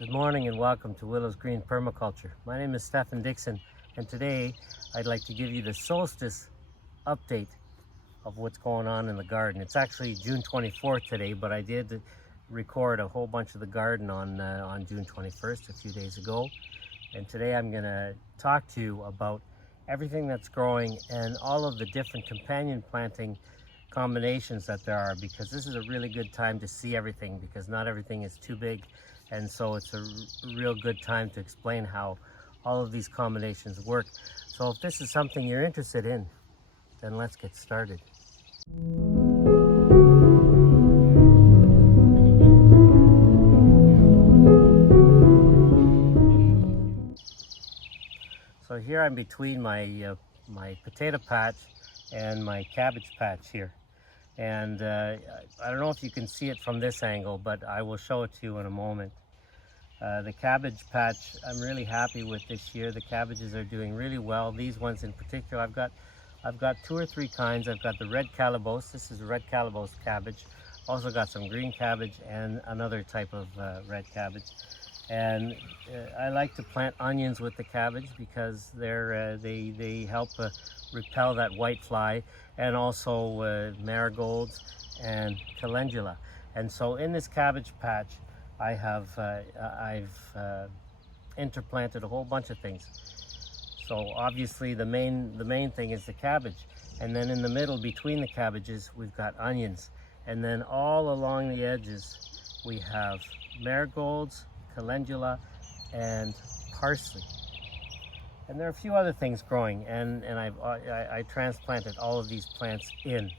Good morning and welcome to Willow's Green Permaculture. My name is Stephen Dixon, and today I'd like to give you the Solstice update of what's going on in the garden. It's actually June 24th today, but I did record a whole bunch of the garden on June 21st, a few days ago. And today I'm going to talk to you about everything that's growing and all of the different companion planting combinations that there are, because this is a really good time to see everything, because not everything is too big. And so it's a real good time to explain how all of these combinations work. So if this is something you're interested in, then let's get started. So here I'm between my potato patch and my cabbage patch here. And I don't know if you can see it from this angle, but I will show it to you in a moment. The cabbage patch, I'm really happy with this year. The cabbages are doing really well. These ones in particular, I've got two or three kinds. I've got the red calabash. This is red calabash cabbage. Also got some green cabbage and another type of red cabbage. And I like to plant onions with the cabbage because they help repel that white fly, and also marigolds and calendula. And so in this cabbage patch, I've interplanted a whole bunch of things. So obviously the main thing is the cabbage, and then in the middle between the cabbages we've got onions, and then all along the edges we have marigolds, calendula, and parsley. And there are a few other things growing, and I transplanted all of these plants in.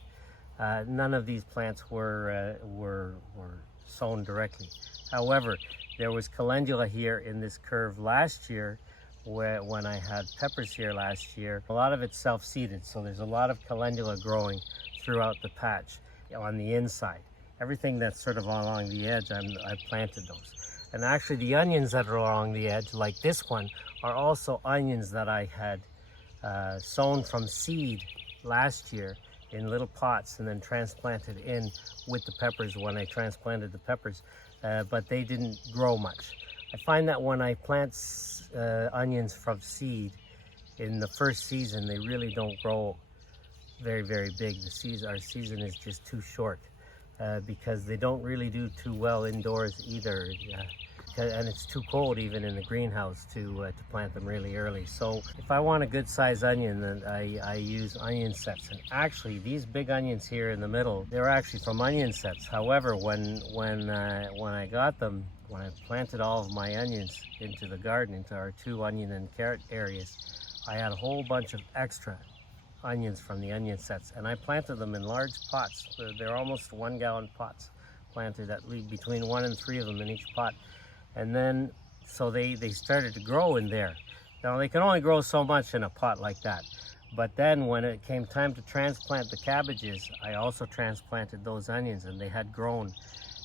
None of these plants were sown directly. However, there was calendula here in this curve last year, when I had peppers here last year. A lot of it's self-seeded, so there's a lot of calendula growing throughout the patch on the inside. Everything that's sort of along the edge, I planted those. And actually the onions that are along the edge, like this one, are also onions that I had sown from seed last year in little pots and then transplanted in with the peppers when I transplanted the peppers, but they didn't grow much. I find that when I plant onions from seed in the first season, they really don't grow very, very big. Our season is just too short because they don't really do too well indoors either. And it's too cold even in the greenhouse to plant them really early. So if I want a good size onion, then I use onion sets. And actually these big onions here in the middle, they're actually from onion sets. However, when I got them, when I planted all of my onions into the garden, into our 2 onion and carrot areas, I had a whole bunch of extra onions from the onion sets, and I planted them in large pots. They're almost 1-gallon pots, planted at least between 1 and 3 of them in each pot. And then, so they started to grow in there. Now they can only grow so much in a pot like that. But then when it came time to transplant the cabbages, I also transplanted those onions, and they had grown.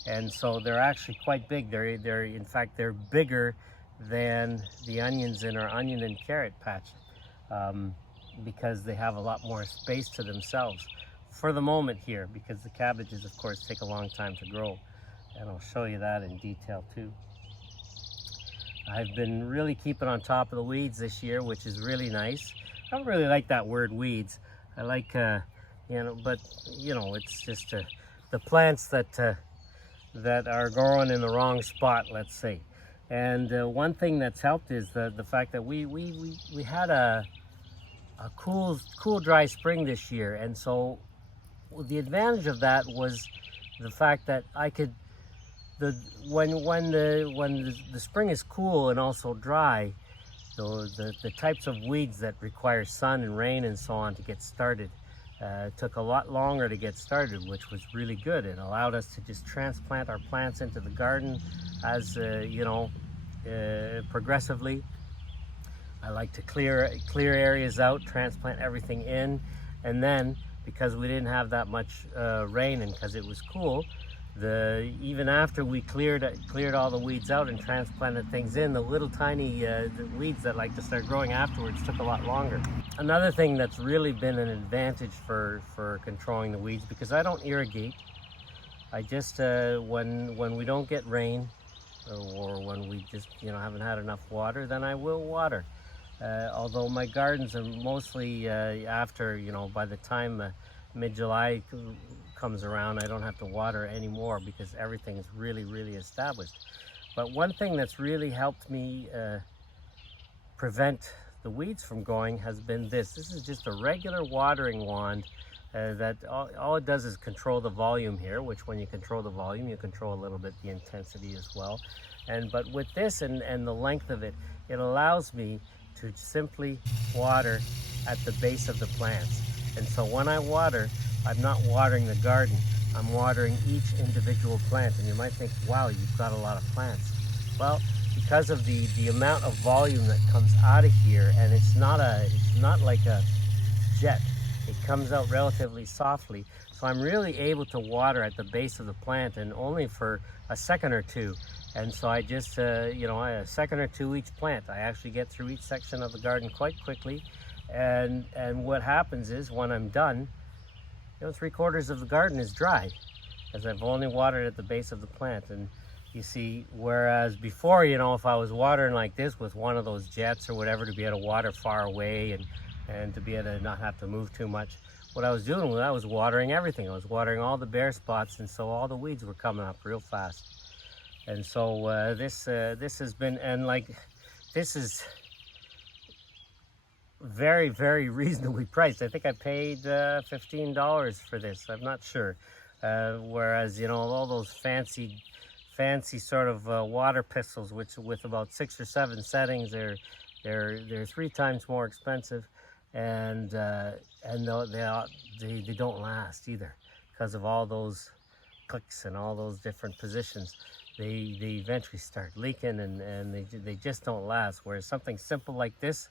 And so they're actually quite big. In fact, they're bigger than the onions in our onion and carrot patch, because they have a lot more space to themselves for the moment here, because the cabbages, of course, take a long time to grow. And I'll show you that in detail too. I've been really keeping on top of the weeds this year, which is really nice. I don't really like that word weeds. I like, but it's just the plants that are growing in the wrong spot, let's say. And one thing that's helped is the fact that we had a cool, dry spring this year. And so the advantage of that was the fact that I could, when the spring is cool and also dry, the types of weeds that require sun and rain and so on to get started took a lot longer to get started, which was really good. It allowed us to just transplant our plants into the garden as progressively. I like to clear areas out, transplant everything in, and then because we didn't have that much rain and because it was cool, even after we cleared all the weeds out and transplanted things in, the little tiny the weeds that like to start growing afterwards took a lot longer. Another thing that's really been an advantage for controlling the weeds, because I don't irrigate. I just when we don't get rain, or when we just haven't had enough water, then I will water. Although my gardens are mostly after, by the time mid-July comes around, I don't have to water anymore because everything's really, really established. But one thing that's really helped me prevent the weeds from going has been this. This is just a regular watering wand that all it does is control the volume here, which when you control the volume, you control a little bit the intensity as well. But with this and the length of it, it allows me to simply water at the base of the plants. And so when I water, I'm not watering the garden, I'm watering each individual plant. And you might think, wow, you've got a lot of plants. Well, because of the amount of volume that comes out of here, and it's not like a jet. It comes out relatively softly. So I'm really able to water at the base of the plant, and only for a second or two. And so I just, a second or two each plant. I actually get through each section of the garden quite quickly. And what happens is when I'm done, 3/4 of the garden is dry, as I've only watered at the base of the plant. And you see, whereas before, if I was watering like this with one of those jets or whatever to be able to water far away and to be able to not have to move too much, what I was doing was I was watering everything. I was watering all the bare spots, and so all the weeds were coming up real fast. And so this has been, and this is very, very reasonably priced. I think I paid $15 for this. I'm not sure. Whereas all those fancy sort of water pistols, which with about 6 or 7 settings, they're 3 times more expensive, and they don't last either because of all those clicks and all those different positions. They eventually start leaking, and they just don't last. Whereas something simple like this,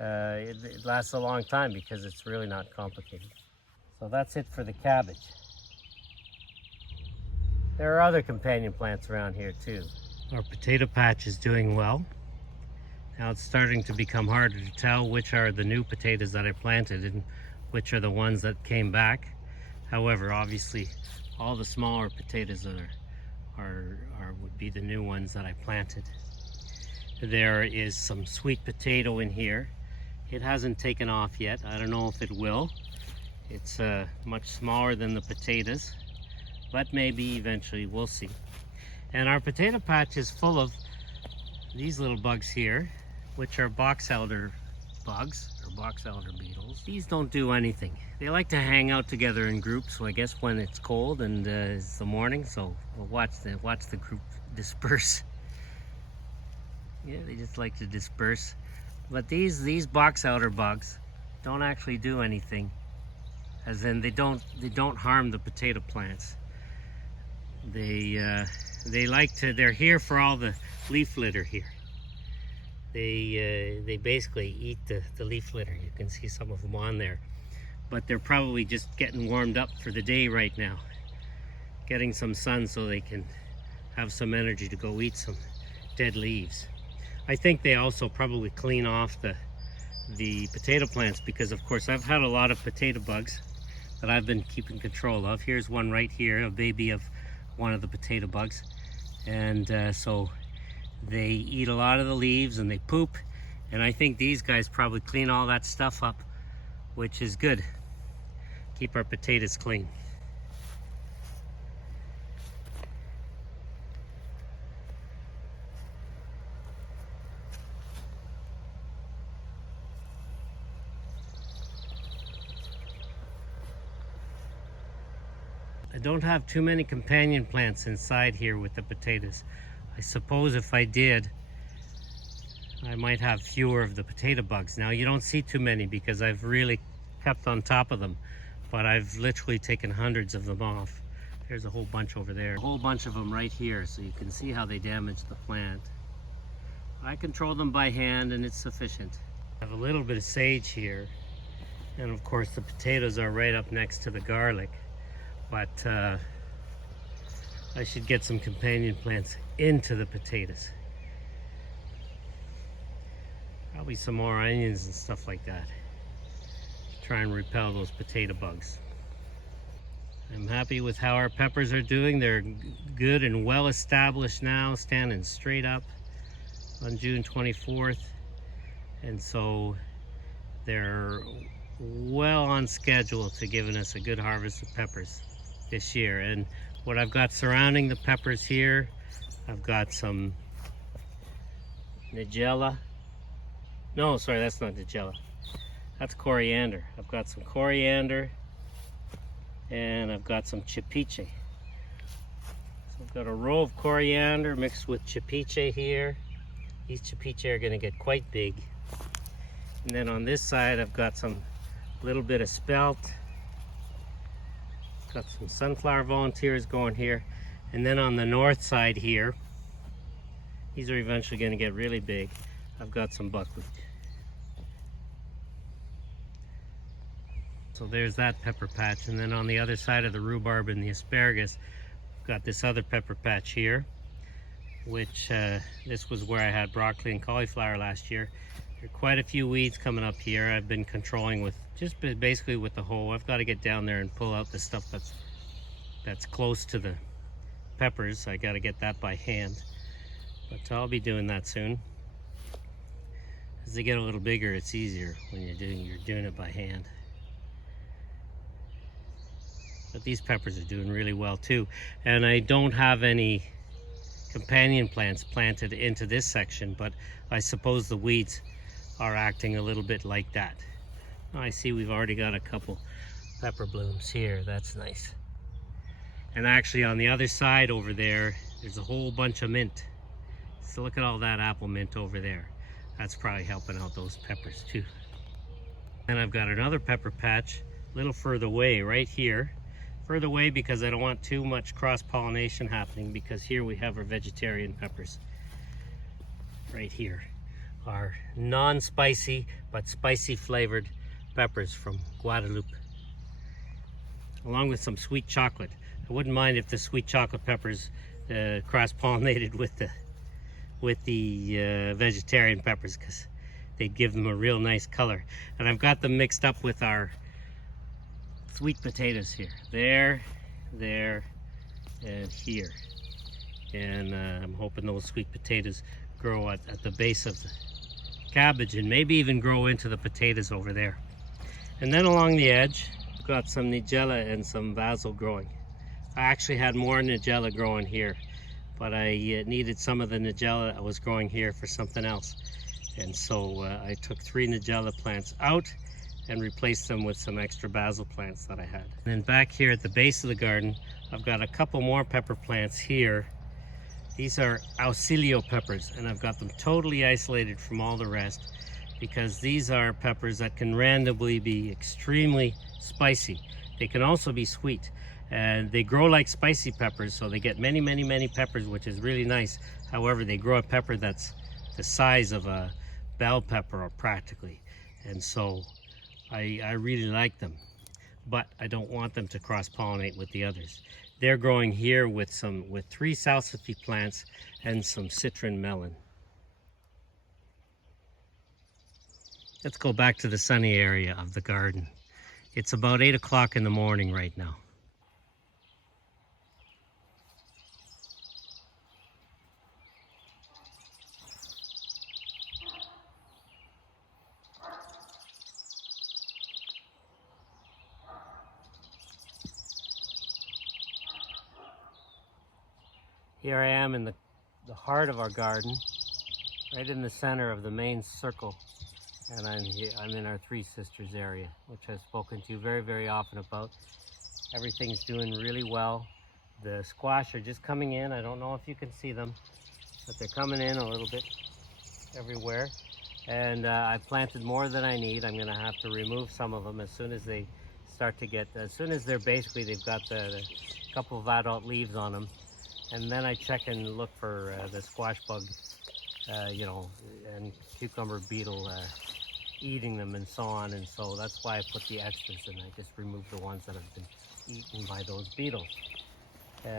it lasts a long time because it's really not complicated. So that's it for the cabbage. There are other companion plants around here too. Our potato patch is doing well. Now it's starting to become harder to tell which are the new potatoes that I planted and which are the ones that came back. However, obviously all the smaller potatoes that would be the new ones that I planted. There is some sweet potato in here. It hasn't taken off yet. I don't know if it will. It's much smaller than the potatoes, but maybe eventually, we'll see. And our potato patch is full of these little bugs here, which are box elder bugs, or box elder beetles. These don't do anything. They like to hang out together in groups, so I guess when it's cold and it's the morning, so we'll watch the group disperse. Yeah, they just like to disperse. But these box elder bugs don't actually do anything, as in they don't harm the potato plants. They're here for all the leaf litter here. They basically eat the leaf litter. You can see some of them on there, but they're probably just getting warmed up for the day right now, getting some sun so they can have some energy to go eat some dead leaves. I think they also probably clean off the potato plants, because of course I've had a lot of potato bugs that I've been keeping control of. Here's one right here, a baby of one of the potato bugs, and so they eat a lot of the leaves and they poop, and I think these guys probably clean all that stuff up, which is good. Keep our potatoes clean. I don't have too many companion plants inside here with the potatoes. I suppose if I did, I might have fewer of the potato bugs. Now you don't see too many because I've really kept on top of them, but I've literally taken hundreds of them off. There's a whole bunch over there. A whole bunch of them right here, so you can see how they damage the plant. I control them by hand and it's sufficient. I have a little bit of sage here, and of course the potatoes are right up next to the garlic. But I should get some companion plants into the potatoes. Probably some more onions and stuff like that. Try and repel those potato bugs. I'm happy with how our peppers are doing. They're good and well established now, standing straight up on June 24th. And so they're well on schedule to giving us a good harvest of peppers this year. And what I've got surrounding the peppers here, I've got some nigella. No, sorry, that's not nigella. That's coriander. I've got some coriander and I've got some chipiche. So I've got a row of coriander mixed with chipiche here. These chipiche are going to get quite big. And then on this side I've got some little bit of spelt. Got some sunflower volunteers going here. And then on the north side here, these are eventually going to get really big. I've got some buckwheat. So there's that pepper patch, and then on the other side of the rhubarb and the asparagus, got this other pepper patch here, which this was where I had broccoli and cauliflower last year. There are quite a few weeds coming up here. I've been controlling with just basically with the hoe. I've got to get down there and pull out the stuff that's close to the peppers. I got to get that by hand, but I'll be doing that soon. As they get a little bigger, it's easier when you're doing it by hand. But these peppers are doing really well too. And I don't have any companion plants planted into this section, but I suppose the weeds are acting a little bit like that. Oh, I see we've already got a couple pepper blooms here. That's nice. And actually on the other side over there, there's a whole bunch of mint. So look at all that apple mint over there. That's probably helping out those peppers too. And I've got another pepper patch a little further away right here. Further away because I don't want too much cross-pollination happening, because here we have our vegetarian peppers. Right here are non-spicy but spicy flavored peppers from Guadeloupe, along with some sweet chocolate. I wouldn't mind if the sweet chocolate peppers cross-pollinated with the vegetarian peppers, because they'd give them a real nice color. And I've got them mixed up with our sweet potatoes here, there, and here. And I'm hoping those sweet potatoes grow at the base of the cabbage, and maybe even grow into the potatoes over there. And then along the edge, I've got some nigella and some basil growing. I actually had more nigella growing here, but I needed some of the nigella that was growing here for something else. And so I took 3 nigella plants out and replace them with some extra basil plants that I had. And then back here at the base of the garden, I've got a couple more pepper plants here. These are auxilio peppers, and I've got them totally isolated from all the rest, because these are peppers that can randomly be extremely spicy. They can also be sweet, and they grow like spicy peppers, so they get many peppers, which is really nice. However, they grow a pepper that's the size of a bell pepper, or practically. And so I really like them, but I don't want them to cross-pollinate with the others. They're growing here with 3 salsify plants and some citron melon. Let's go back to the sunny area of the garden. It's about 8 o'clock in the morning right now. Here I am in the heart of our garden, right in the center of the main circle, and I'm in our Three Sisters area, which I've spoken to you very often about. Everything's doing really well. The squash are just coming in. I don't know if you can see them, but they're coming in a little bit everywhere. And I planted more than I need. I'm going to have to remove some of them as soon as they start to get, as soon as they've got the couple of adult leaves on them. And then I check and look for the squash bug, and cucumber beetle eating them and so on. And so that's why I put the extras, and I just removed the ones that have been eaten by those beetles.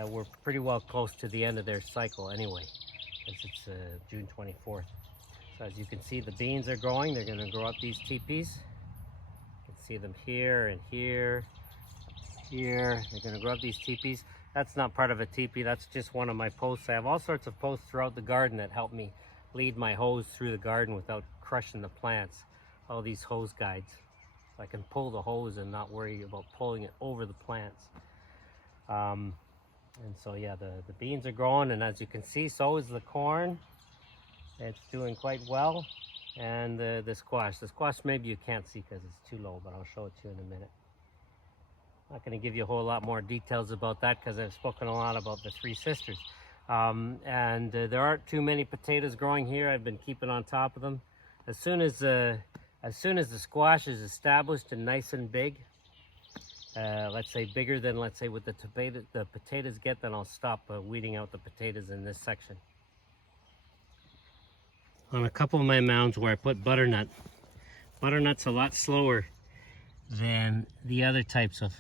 We're pretty well close to the end of their cycle anyway, as it's June 24th. So as you can see, the beans are growing. They're going to grow up these teepees. You can see them here and here. here. They're gonna grow up these teepees. That's not part of a teepee, that's just one of my posts. I have all sorts of posts throughout the garden that help me lead my hose through the garden without crushing the plants. All these hose guides. So I can pull the hose and not worry about pulling it over the plants. And so yeah, the beans are growing, and as you can see, so is the corn. It's doing quite well. And the squash. The squash maybe you can't see because it's too low, but I'll show it to you in a minute. I'm not going to give you a whole lot more details about that because I've spoken a lot about the three sisters. There aren't too many potatoes growing here. I've been keeping on top of them. As soon as the squash is established and nice and big, let's say bigger than, let's say, what the potatoes get, then I'll stop weeding out the potatoes in this section. On a couple of my mounds where I put butternut, butternut's a lot slower than the other types of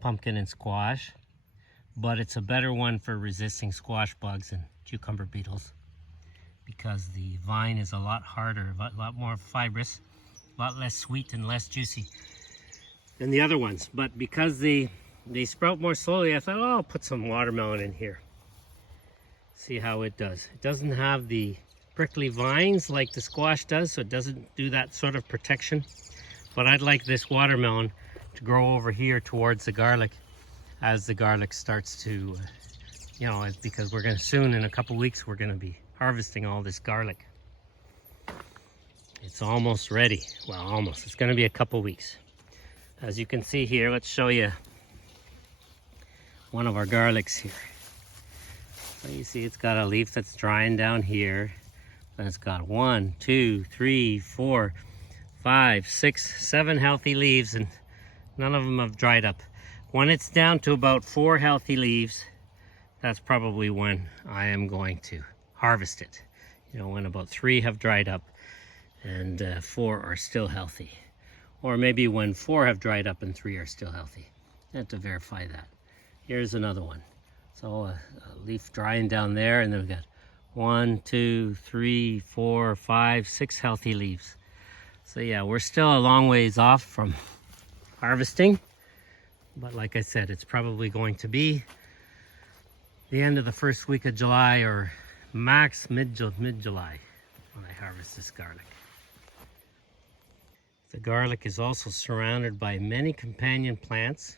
pumpkin and squash, but it's a better one for resisting squash bugs and cucumber beetles because the vine is a lot harder, a lot more fibrous, a lot less sweet and less juicy than the other ones. But because they sprout more slowly, I thought, oh, I'll put some watermelon in here. See how it does. It doesn't have the prickly vines like the squash does, so it doesn't do that sort of protection. But I'd like this watermelon to grow over here towards the garlic as the garlic starts to, because we're going to soon, in a couple weeks, we're going to be harvesting all this garlic. It's almost ready. Well, almost. It's going to be a couple weeks. As you can see here, let's show you one of our garlics here. So you see it's got a leaf that's drying down here. And it's got 1, 2, 3, 4, 5, 6, 7 healthy leaves, and none of them have dried up. When it's down to about 4 healthy leaves, that's probably when I am going to harvest it. When about 3 have dried up and 4 are still healthy. Or maybe when 4 have dried up and 3 are still healthy. I have to verify that. Here's another one. So a leaf drying down there, and then we've got 1, 2, 3, 4, 5, 6 healthy leaves. So yeah, we're still a long ways off from harvesting, but like I said, it's probably going to be the end of the first week of July or max mid-July when I harvest this garlic. The garlic is also surrounded by many companion plants,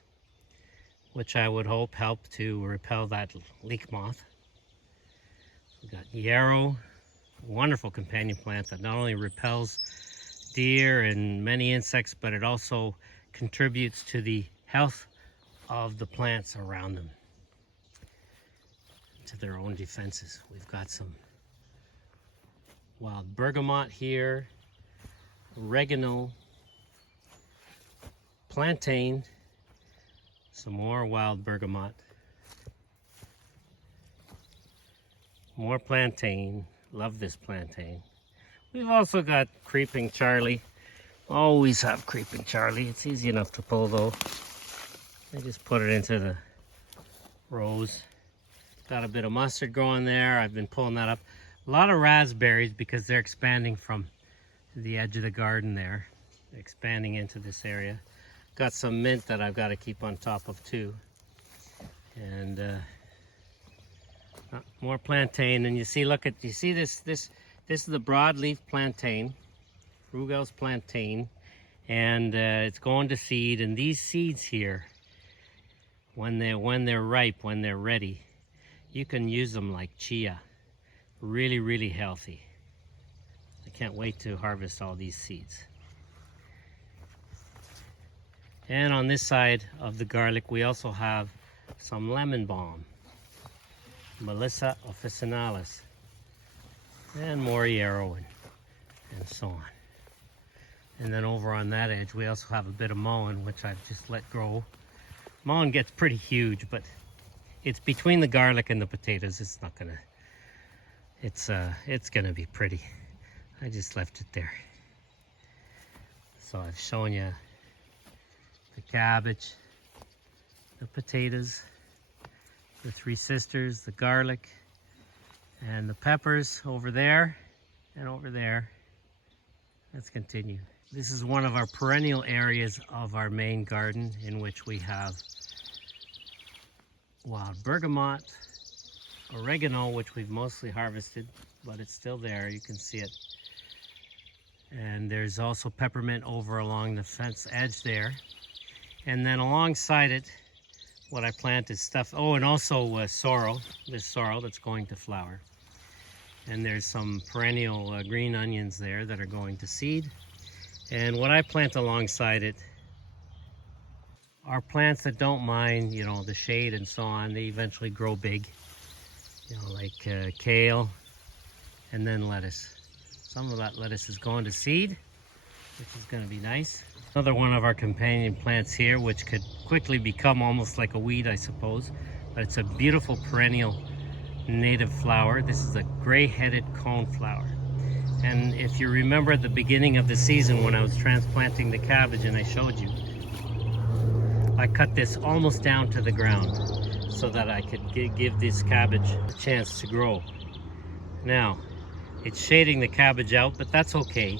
which I would hope help to repel that leek moth. We've got yarrow, a wonderful companion plant that not only repels deer and many insects, but it also contributes to the health of the plants around them, to their own defenses. We've got some wild bergamot here, oregano, plantain, some more wild bergamot, more plantain. Love this plantain. We've also got creeping Charlie. Always have creeping Charlie. It's easy enough to pull though. I just put it into the rows. Got a bit of mustard growing there. I've been pulling that up. A lot of raspberries because they're expanding from the edge of the garden there. They're expanding into this area. Got some mint that I've got to keep on top of too. And more plantain. And you see, you see this is the broadleaf plantain, Rugel's plantain, and it's going to seed. And these seeds here, when they're ripe, when they're ready, you can use them like chia. Really, really healthy. I can't wait to harvest all these seeds. And on this side of the garlic, we also have some lemon balm, Melissa officinalis, and more yarrow and so on. And then over on that edge, we also have a bit of mullein, which I've just let grow. Mullein gets pretty huge, but it's between the garlic and the potatoes. It's not gonna, it's gonna be pretty. I just left it there. So I've shown you the cabbage, the potatoes, the three sisters, the garlic, and the peppers over there and over there. Let's continue. This is one of our perennial areas of our main garden, in which we have wild bergamot, oregano, which we've mostly harvested, but it's still there, you can see it. And there's also peppermint over along the fence edge there. And then alongside it, what I plant is stuff, oh, and also sorrel, this sorrel that's going to flower. And there's some perennial green onions there that are going to seed. And what I plant alongside it are plants that don't mind, you know, the shade and so on. They eventually grow big, you know, like kale and then lettuce. Some of that lettuce is going to seed, which is going to be nice. Another one of our companion plants here, which could quickly become almost like a weed, I suppose, but it's a beautiful perennial native flower. This is a gray-headed coneflower. And if you remember at the beginning of the season when I was transplanting the cabbage and I showed you, I cut this almost down to the ground so that I could give this cabbage a chance to grow. Now, it's shading the cabbage out, but that's okay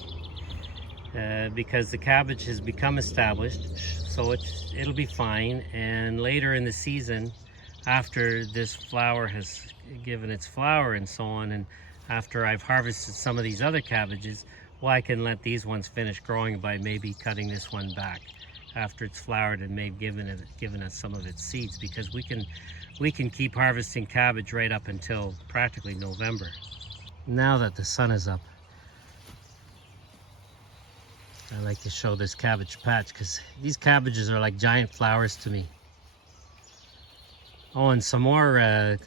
because the cabbage has become established, so it'll be fine. And later in the season, after this flower has given its flower and so on, and after I've harvested some of these other cabbages, well, I can let these ones finish growing by maybe cutting this one back after it's flowered and maybe given us some of its seeds, because we can keep harvesting cabbage right up until practically November. Now that the sun is up, I like to show this cabbage patch because these cabbages are like giant flowers to me. Oh, and some more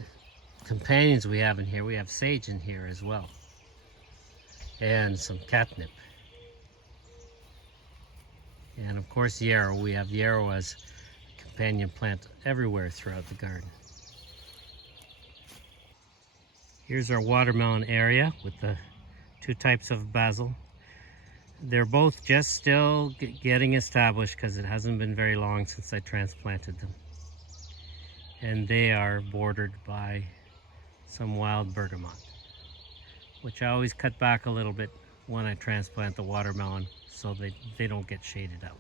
companions we have in here. We have sage in here as well, and some catnip, and of course yarrow. We have yarrow as a companion plant everywhere throughout the garden. Here's our watermelon area with the two types of basil. They're both just still getting established because it hasn't been very long since I transplanted them. And they are bordered by some wild bergamot, which I always cut back a little bit when I transplant the watermelon so they don't get shaded out.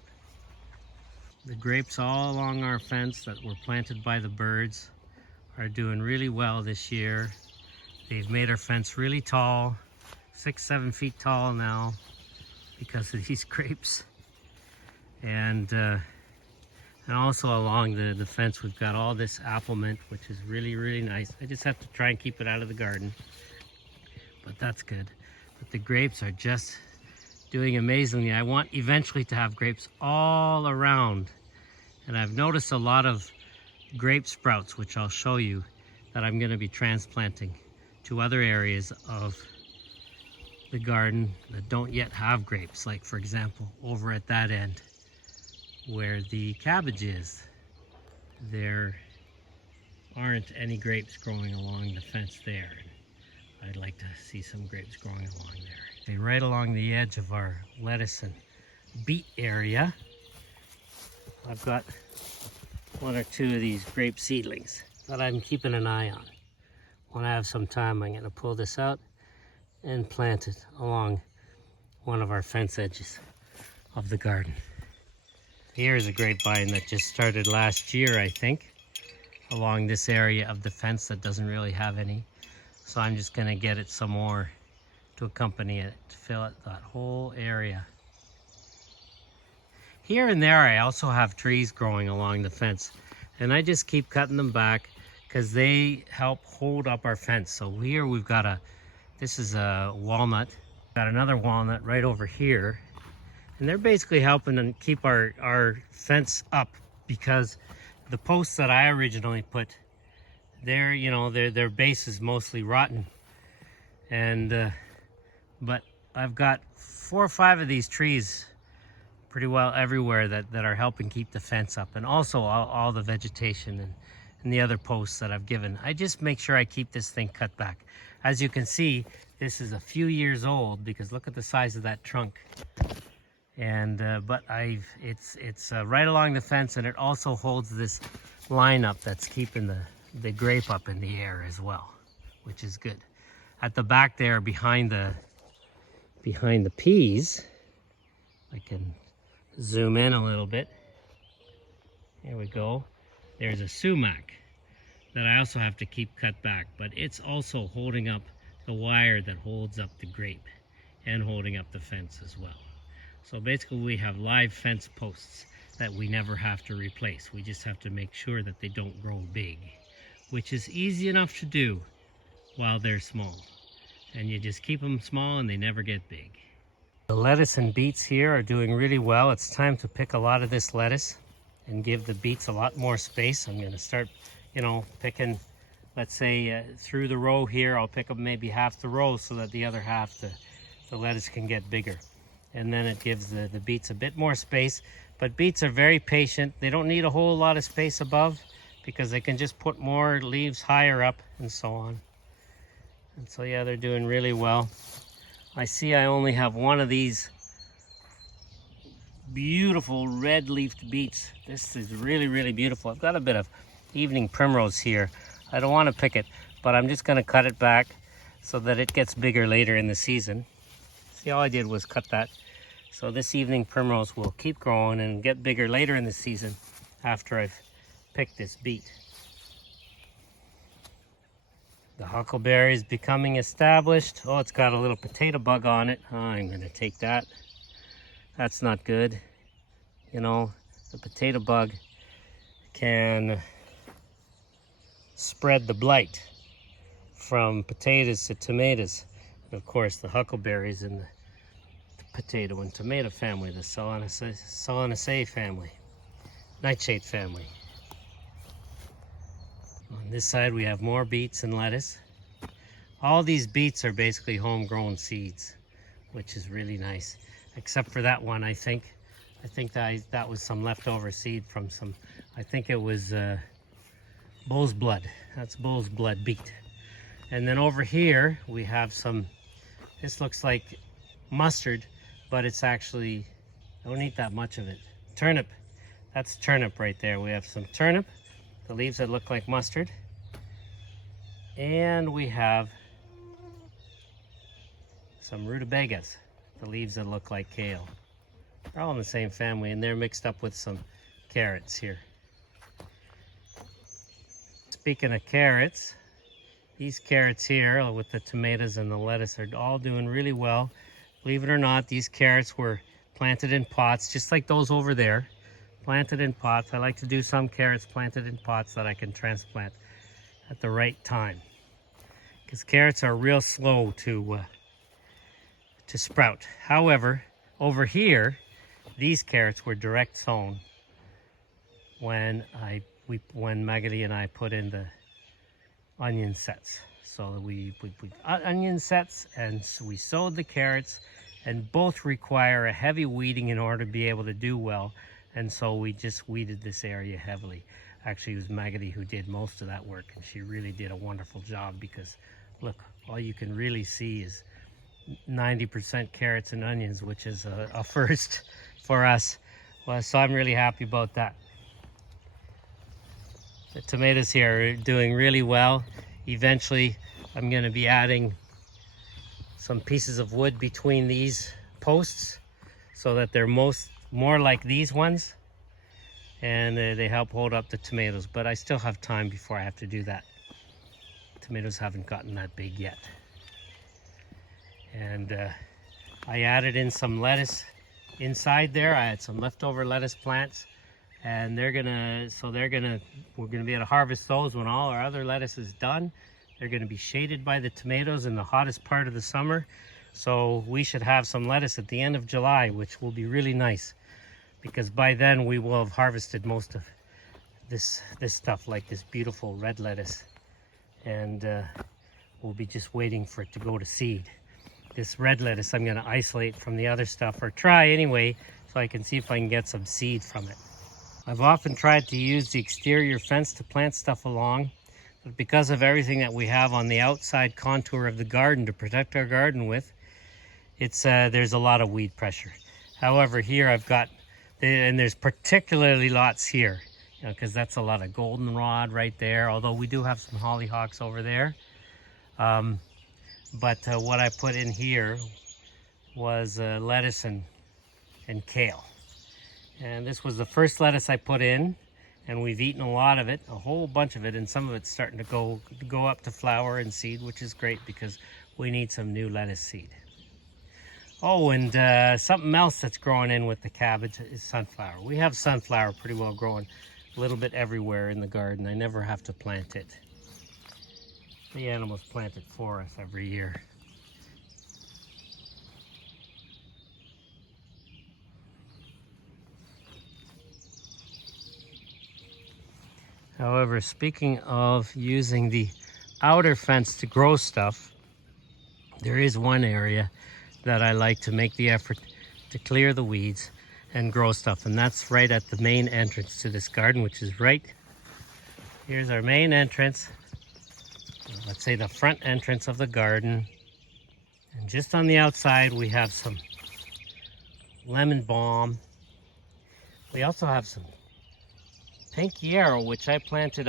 The grapes all along our fence that were planted by the birds are doing really well this year. They've made our fence really tall, 6-7 feet tall now because of these grapes. And also along the fence we've got all this apple mint, which is really, really nice. I just have to try and keep it out of the garden, but that's good. But the grapes are just doing amazingly. I want eventually to have grapes all around, and I've noticed a lot of grape sprouts, which I'll show you, that I'm going to be transplanting to other areas of the garden that don't yet have grapes. Like, for example, over at that end where the cabbage is, there aren't any grapes growing along the fence there. I'd like to see some grapes growing along there. Okay, right along the edge of our lettuce and beet area, I've got one or two of these grape seedlings that I'm keeping an eye on. When I have some time, I'm going to pull this out and plant it along one of our fence edges of the garden. Here's a grapevine that just started last year, I think, along this area of the fence that doesn't really have any. So I'm just going to get it some more to accompany it, to fill it, that whole area. Here and there I also have trees growing along the fence, and I just keep cutting them back because they help hold up our fence. So here we've got this is a walnut. Got another walnut right over here. And they're basically helping to keep our fence up, because the posts that I originally put, their base is mostly rotten. And but I've got 4 or 5 of these trees pretty well everywhere that are helping keep the fence up, and also all the vegetation and the other posts that I've given. I just make sure I keep this thing cut back. As you can see, this is a few years old, because look at the size of that trunk. And but it's right along the fence, and it also holds this line up that's keeping the grape up in the air as well, which is good. At the back there, behind the peas, I can zoom in a little bit. Here we go. There's a sumac that I also have to keep cut back, but it's also holding up the wire that holds up the grape and holding up the fence as well. So basically we have live fence posts that we never have to replace. We just have to make sure that they don't grow big, which is easy enough to do while they're small. And you just keep them small and they never get big. The lettuce and beets here are doing really well. It's time to pick a lot of this lettuce and give the beets a lot more space. I'm going to start, picking, let's say through the row here, I'll pick up maybe half the row so that the other half, the lettuce can get bigger. And then it gives the beets a bit more space. But beets are very patient. They don't need a whole lot of space above because they can just put more leaves higher up and so on. And so yeah, they're doing really well. I see I only have one of these beautiful red-leafed beets. This is really, really beautiful. I've got a bit of evening primrose here. I don't want to pick it, but I'm just going to cut it back so that it gets bigger later in the season. See, all I did was cut that. So this evening primrose will keep growing and get bigger later in the season after I've picked this beet. The huckleberry is becoming established. Oh, it's got a little potato bug on it. Oh, I'm going to take that. That's not good. The potato bug can spread the blight from potatoes to tomatoes. And of course, the huckleberries in the potato and tomato family, the Solanaceae family, nightshade family. On this side we have more beets and lettuce. All these beets are basically homegrown seeds, which is really nice. Except for that one, I think that was some leftover seed from some, I think it was bull's blood. That's bull's blood beet. And then over here we have some, this looks like mustard, but it's actually, don't eat that much of it. Turnip, that's turnip right there. We have some turnip, the leaves that look like mustard. And we have some rutabagas, the leaves that look like kale. They're all in the same family and they're mixed up with some carrots here. Speaking of carrots, these carrots here with the tomatoes and the lettuce are all doing really well. Believe it or not, these carrots were planted in pots, just like those over there. Planted in pots. I like to do some carrots planted in pots that I can transplant at the right time. Because carrots are real slow to sprout. However, over here, these carrots were direct sown when Maggie and I put in the onion sets. So we onion sets and so we sowed the carrots, and both require a heavy weeding in order to be able to do well. And so we just weeded this area heavily. Actually, it was Maggie who did most of that work, and she really did a wonderful job because look, all you can really see is 90% carrots and onions, which is a first for us. Well, so I'm really happy about that. The tomatoes here are doing really well. Eventually, I'm going to be adding some pieces of wood between these posts so that they're more like these ones, and they help hold up the tomatoes. But I still have time before I have to do that. Tomatoes haven't gotten that big yet. And I added in some lettuce inside there. I had some leftover lettuce plants, and we're gonna be able to harvest those when all our other lettuce is done. They're gonna be shaded by the tomatoes in the hottest part of the summer. So we should have some lettuce at the end of July, which will be really nice, because by then we will have harvested most of this stuff, like this beautiful red lettuce, and we'll be just waiting for it to go to seed. This red lettuce I'm going to isolate from the other stuff, or try anyway, so I can see if I can get some seed from it. I've often tried to use the exterior fence to plant stuff along, but because of everything that we have on the outside contour of the garden to protect our garden with, there's a lot of weed pressure. However, here I've got, and there's particularly lots here, because that's a lot of goldenrod right there, although we do have some hollyhocks over there. But what I put in here was lettuce and and kale. And this was the first lettuce I put in, and we've eaten a lot of it, a whole bunch of it, and some of it's starting to go up to flower and seed, which is great because we need some new lettuce seed. Oh, and something else that's growing in with the cabbage is sunflower. We have sunflower pretty well growing a little bit everywhere in the garden. I never have to plant it. The animals plant it for us every year. However, speaking of using the outer fence to grow stuff, there is one area that I like to make the effort to clear the weeds and grow stuff, and that's right at the main entrance to this garden, which is right, here's our main entrance, let's say the front entrance of the garden, and just on the outside we have some lemon balm. We also have some pink yarrow, which I planted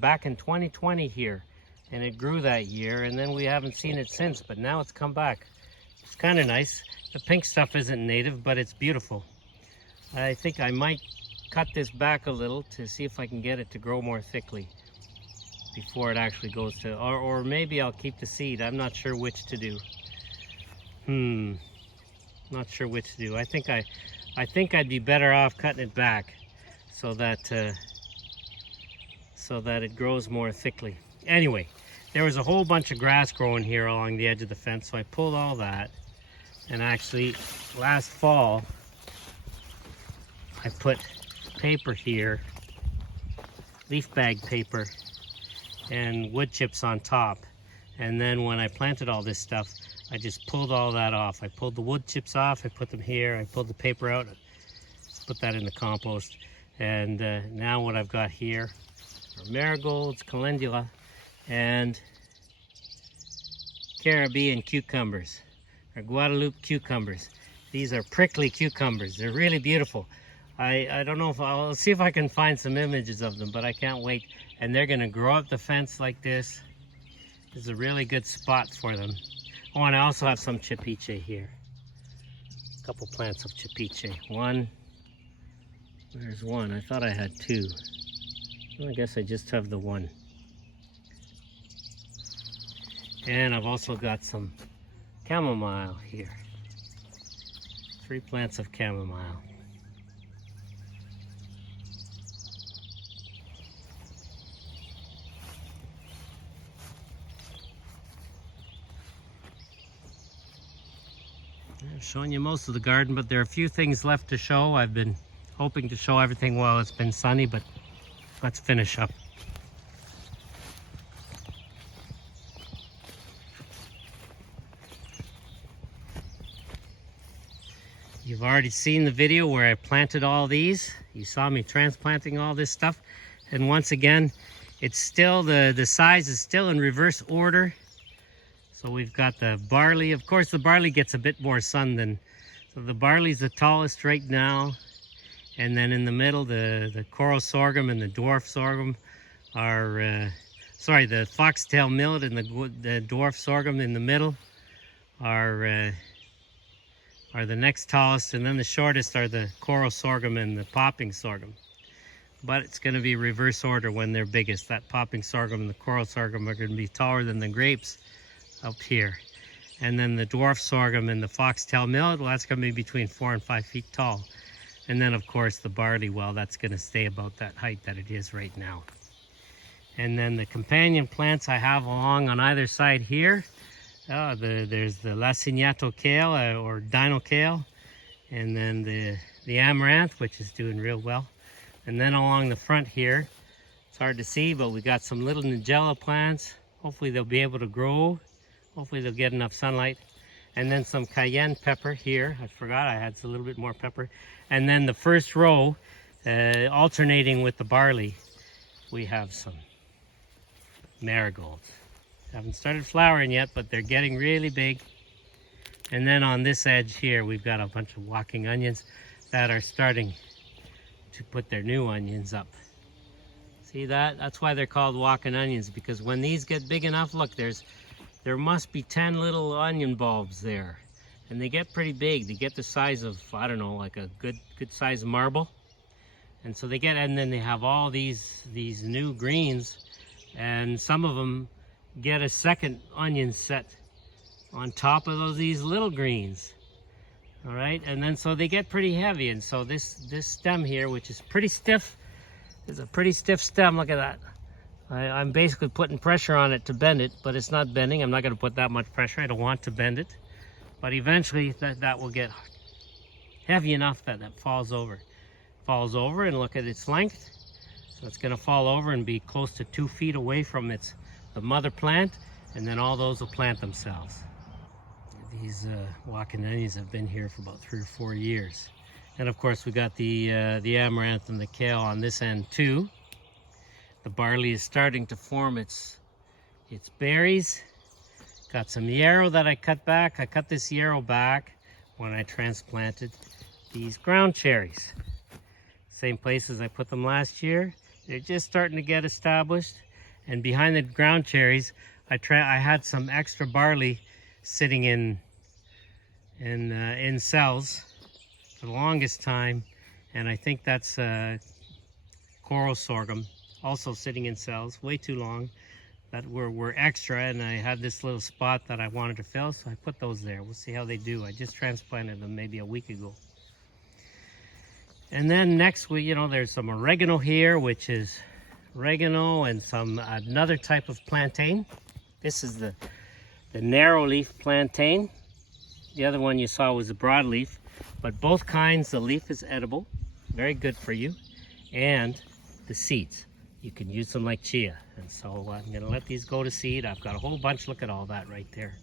back in 2020 here, and it grew that year, and then we haven't seen it since, but now it's come back. It's kind of nice. The pink stuff isn't native, but it's beautiful. I think I might cut this back a little to see if I can get it to grow more thickly before it actually goes to, or maybe I'll keep the seed. I'm not sure which to do. Not sure which to do. I think I'd be better off cutting it back so that it grows more thickly. Anyway, there was a whole bunch of grass growing here along the edge of the fence, so I pulled all that. And actually, last fall, I put paper here, leaf bag paper, and wood chips on top. And then when I planted all this stuff, I just pulled all that off. I pulled the wood chips off, I put them here, I pulled the paper out, put that in the compost. And now what I've got here are marigolds, calendula, and Caribbean cucumbers, or Guadalupe cucumbers. These are prickly cucumbers. They're really beautiful. I don't know if I'll see if I can find some images of them, but I can't wait. And they're gonna grow up the fence like this. This is a really good spot for them. Oh, and I also have some chipiche here. A couple plants of chipiche. There's one. I thought I had two. Well, I guess I just have the one. And I've also got some chamomile here. 3 plants of chamomile. I've shown you most of the garden, but there are a few things left to show. I've been hoping to show everything while it's been sunny, but let's finish up. You've already seen the video where I planted all these. You saw me transplanting all this stuff. And once again, it's still, the size is still in reverse order. So we've got the barley. Of course, the barley gets a bit more sun than, so the barley's the tallest right now. And then in the middle, the coral sorghum and the dwarf sorghum are, the foxtail millet and the dwarf sorghum in the middle are the next tallest, and then the shortest are the coral sorghum and the popping sorghum. But it's going to be reverse order when they're biggest. That popping sorghum and the coral sorghum are going to be taller than the grapes up here. And then the dwarf sorghum and the foxtail millet, well, that's going to be between 4 and 5 feet tall. And then, of course, the barley, well, that's going to stay about that height that it is right now. And then the companion plants I have along on either side here, there's the lacinato kale, or dino kale, and then the amaranth, which is doing real well. And then along the front here, it's hard to see, but we got some little nigella plants. Hopefully they'll be able to grow. Hopefully they'll get enough sunlight. And then some cayenne pepper here. I forgot I had a little bit more pepper. And then the first row, alternating with the barley, we have some marigolds. Haven't started flowering yet, but they're getting really big. And then on this edge here, we've got a bunch of walking onions that are starting to put their new onions up. See that? That's why they're called walking onions, because when these get big enough, look, there must be 10 little onion bulbs there. and they get pretty big. They get the size of, I don't know, like a good size marble. And so they get, and then they have all these new greens, and some of them get a second onion set on top of these little greens. All right, and then so they get pretty heavy. And so this stem here, which is pretty stiff, is a pretty stiff stem. Look at that. I'm basically putting pressure on it to bend it, but it's not bending. I'm not going to put that much pressure. I don't want to bend it, but eventually that will get heavy enough that it falls over. Falls over, and look at its length. So it's going to fall over and be close to 2 feet away from the mother plant, and then all those will plant themselves. These walking onions have been here for about 3 or 4 years. And of course we got the amaranth and the kale on this end too. The barley is starting to form its berries. Got some yarrow that I cut back. I cut this yarrow back when I transplanted these ground cherries. Same places I put them last year. They're just starting to get established. And behind the ground cherries, I had some extra barley sitting in cells for the longest time, and I think that's coral sorghum, also sitting in cells, way too long, that were extra, and I had this little spot that I wanted to fill, so I put those there. We'll see how they do. I just transplanted them maybe a week ago. And then next week, you know, there's some oregano here, which is oregano, and another type of plantain. This is the narrow leaf plantain. The other one you saw was a broadleaf, but both kinds, the leaf is edible, very good for you, and the seeds, you can use them like chia. And so I'm going to let these go to seed. I've got a whole bunch. Look at all that right there.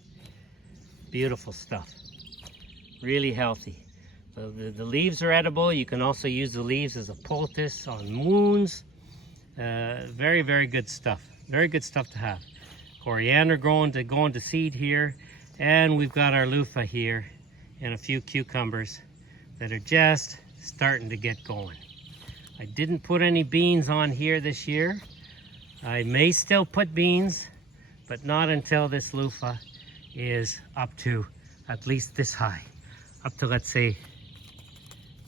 Beautiful stuff. Really healthy. The leaves are edible. You can also use the leaves as a poultice on wounds. Very, very good stuff. Very good stuff to have. Coriander going to seed here, and we've got our loofah here and a few cucumbers that are just starting to get going. I didn't put any beans on here this year. I may still put beans, but not until this loofah is up to at least this high, up to, let's say,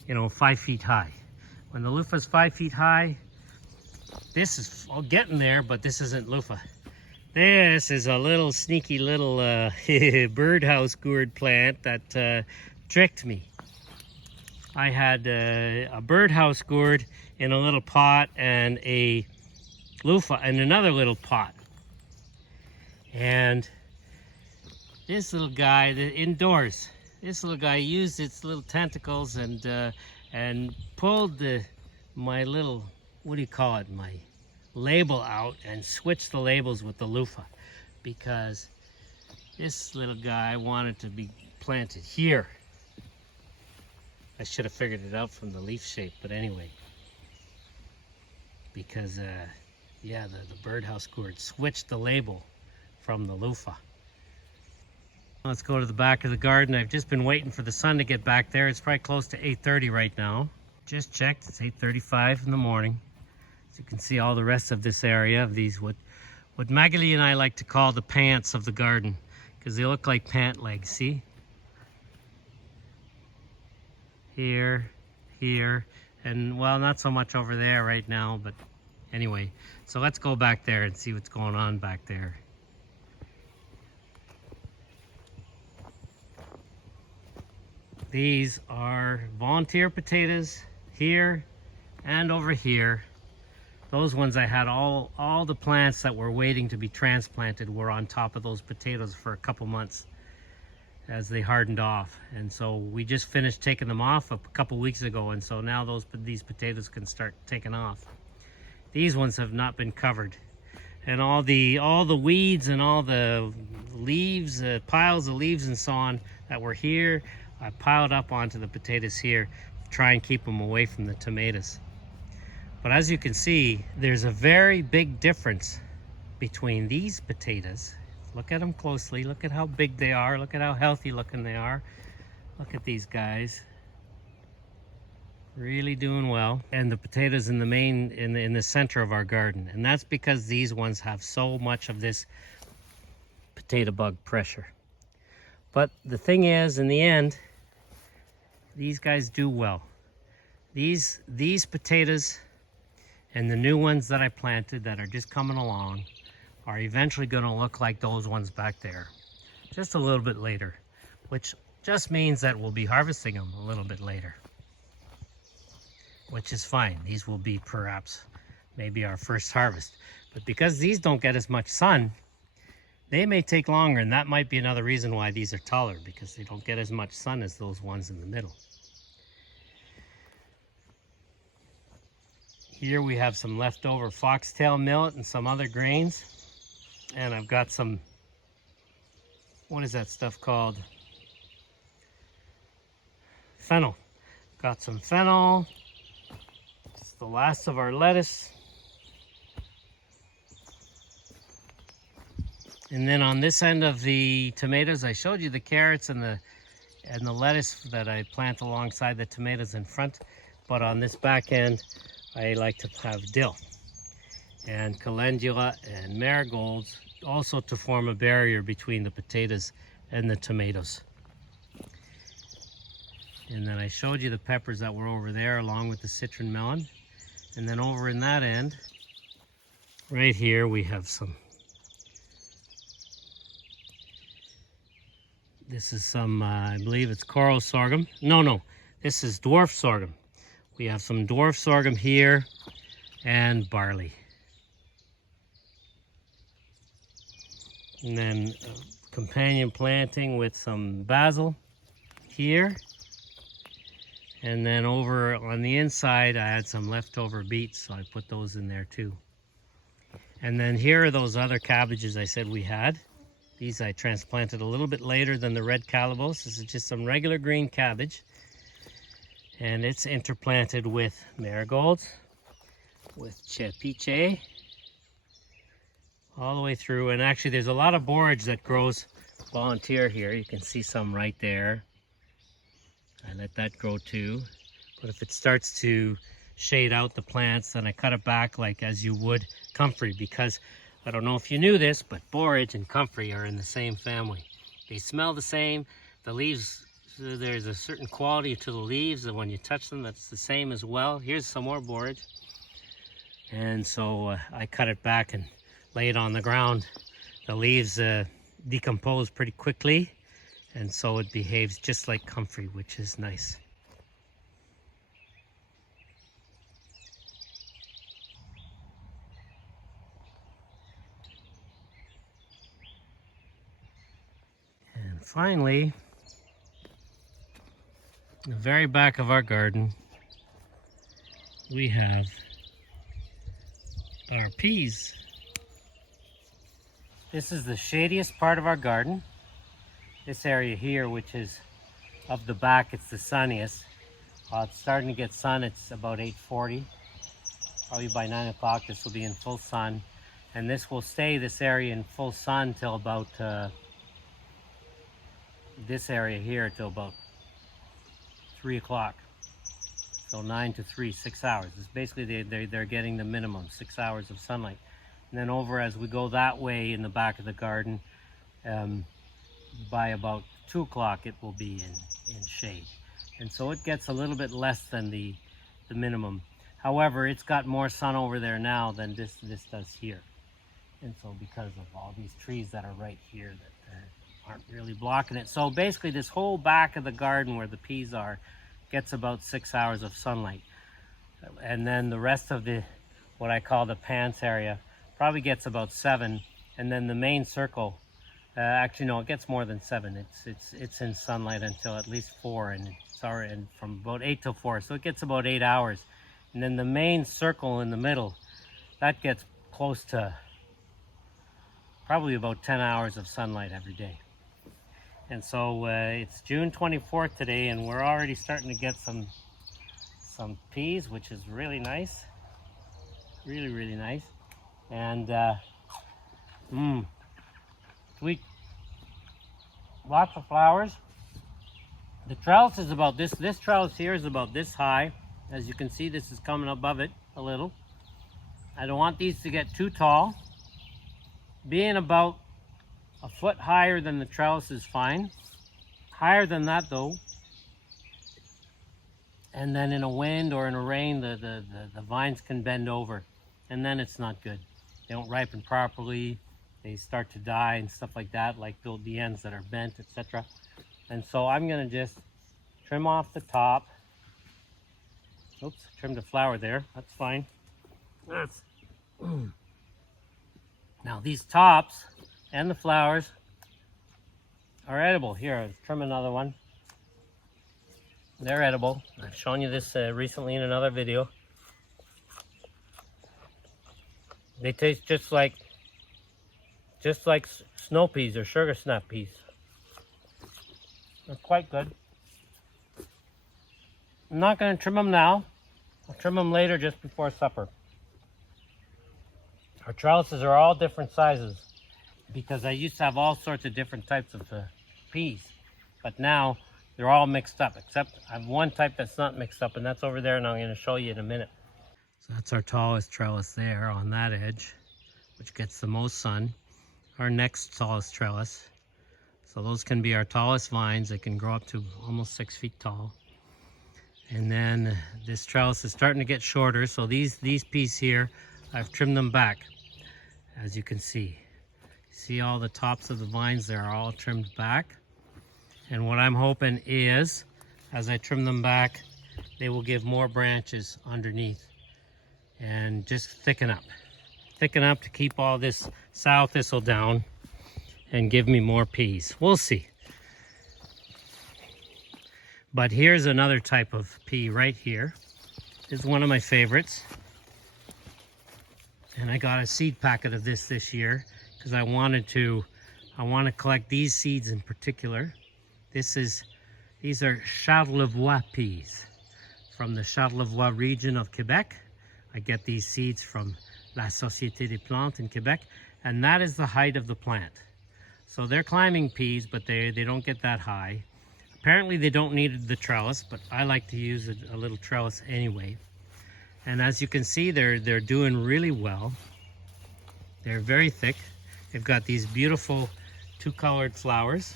5 feet high. When the loofah is 5 feet high, this is getting there, but this isn't loofah. This is a little sneaky little birdhouse gourd plant that tricked me. I had a birdhouse gourd in a little pot and a loofah in another little pot. And this little guy, indoors, this little guy used its little tentacles and pulled my little, what do you call it, my label out, and switched the labels with the loofah, because this little guy wanted to be planted here. I should have figured it out from the leaf shape, but anyway, because yeah, the birdhouse gourd switched the label from the loofah. Let's go to the back of the garden. I've just been waiting for the sun to get back there. It's probably close to 8:30 right now. Just checked, it's 8:35 in the morning. As you can see, all the rest of this area of these, what Magali and I like to call the pants of the garden, because they look like pant legs, see? Here, here, and well, not so much over there right now, but anyway. So let's go back there and see what's going on back there. These are volunteer potatoes here and over here. Those ones I had, all the plants that were waiting to be transplanted were on top of those potatoes for a couple months as they hardened off. And so we just finished taking them off a couple weeks ago, and so now these potatoes can start taking off. These ones have not been covered. And all the weeds and all the leaves, piles of leaves and so on that were here, I piled up onto the potatoes here to try and keep them away from the tomatoes. But as you can see, there's a very big difference between these potatoes. Look at them closely. Look at how big they are. Look at how healthy looking they are. Look at these guys. Really doing well. And the potatoes in the center of our garden. And that's because these ones have so much of this potato bug pressure. But the thing is, in the end, these guys do well. These potatoes and the new ones that I planted that are just coming along are eventually going to look like those ones back there, just a little bit later, which just means that we'll be harvesting them a little bit later, which is fine. These will be perhaps maybe our first harvest. But because these don't get as much sun, they may take longer, and that might be another reason why these are taller, because they don't get as much sun as those ones in the middle. Here we have some leftover foxtail millet and some other grains. And I've got some, what is that stuff called? Fennel. Got some fennel. It's the last of our lettuce. And then on this end of the tomatoes, I showed you the carrots and the lettuce that I plant alongside the tomatoes in front. But on this back end, I like to have dill and calendula and marigolds, also to form a barrier between the potatoes and the tomatoes. And then I showed you the peppers that were over there along with the citron melon. And then over in that end, right here, we have some, this is some, I believe it's coral sorghum. No, this is dwarf sorghum. We have some dwarf sorghum here and barley. And then companion planting with some basil here. And then over on the inside, I had some leftover beets, so I put those in there too. And then here are those other cabbages I said we had. These I transplanted a little bit later than the red calabos. This is just some regular green cabbage. And it's interplanted with marigolds, with cepiche, all the way through. And actually there's a lot of borage that grows volunteer here. You can see some right there. I let that grow too. But if it starts to shade out the plants, then I cut it back like as you would comfrey, because I don't know if you knew this, but borage and comfrey are in the same family. They smell the same. The leaves, there's a certain quality to the leaves that when you touch them, that's the same as well. Here's some more borage. And so I cut it back and lay it on the ground. The leaves decompose pretty quickly, and so it behaves just like comfrey, which is nice. And finally, in the very back of our garden, we have our peas. This is the shadiest part of our garden. This area here, which is of the back, it's the sunniest. It's starting to get sun. It's about 8:40. Probably by 9 o'clock this will be in full sun. And this will stay, this area, in full sun till about this area here till about 3 o'clock. So 9 to 3, 6 hours. It's basically they're getting the minimum 6 hours of sunlight. And then over as we go that way in the back of the garden, by about 2 o'clock it will be in shade. And so it gets a little bit less than the minimum. However, it's got more sun over there now than this does here. And so because of all these trees that are right here that aren't really blocking it. So basically this whole back of the garden where the peas are gets about 6 hours of sunlight. And then the rest of the, what I call the pants area, probably gets about 7. And then the main circle, actually no, it gets more than 7. It's in sunlight until at least 4, and and from about 8 till 4. So it gets about 8 hours. And then the main circle in the middle, that gets close to probably about 10 hours of sunlight every day. And so it's June 24th today, and we're already starting to get some peas, which is really nice. Really, really nice. And sweet. Lots of flowers. The trellis is about this trellis here is about this high. As you can see, this is coming above it a little. I don't want these to get too tall. Being about a foot higher than the trellis is fine. Higher than that though, and then in a wind or in a rain, the vines can bend over, and then it's not good. They don't ripen properly. They start to die and stuff like that, like the ends that are bent, etc. And so I'm gonna just trim off the top. Oops, trimmed a flower there. That's fine. That's now these tops and the flowers are edible. Here, I'll trim another one. They're edible. I've shown you this recently in another video. They taste just like snow peas or sugar snap peas. They're quite good. I'm not going to trim them now. I'll trim them later just before supper. Our trellises are all different sizes because I used to have all sorts of different types of peas, but now they're all mixed up, except I have one type that's not mixed up, and that's over there, and I'm going to show you in a minute. So that's our tallest trellis there on that edge, which gets the most sun. Our next tallest trellis. So those can be our tallest vines. They can grow up to almost 6 feet tall. And then this trellis is starting to get shorter. So these peas here, I've trimmed them back, as you can see. See all the tops of the vines, they're all trimmed back. And what I'm hoping is, as I trim them back, they will give more branches underneath and just thicken up. Thicken up to keep all this sow thistle down and give me more peas. We'll see. But here's another type of pea right here. This is one of my favorites. And I got a seed packet of this year because I want to collect these seeds in particular. These are Charlevoix peas from the Charlevoix region of Quebec. I get these seeds from La Société des Plantes in Quebec, and that is the height of the plant. So they're climbing peas, but they don't get that high. Apparently they don't need the trellis, but I like to use a little trellis anyway. And as you can see, they're doing really well. They're very thick. They've got these beautiful two-colored flowers,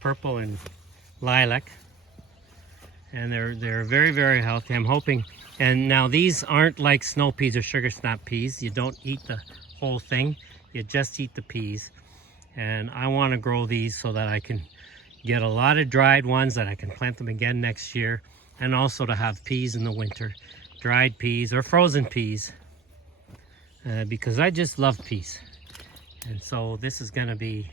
purple and lilac, and they're very, very healthy. I'm hoping. And now these aren't like snow peas or sugar snap peas. You don't eat the whole thing. You just eat the peas. And I want to grow these so that I can get a lot of dried ones that I can plant them again next year, and also to have peas in the winter, dried peas or frozen peas, because I just love peas. And so this is going to be,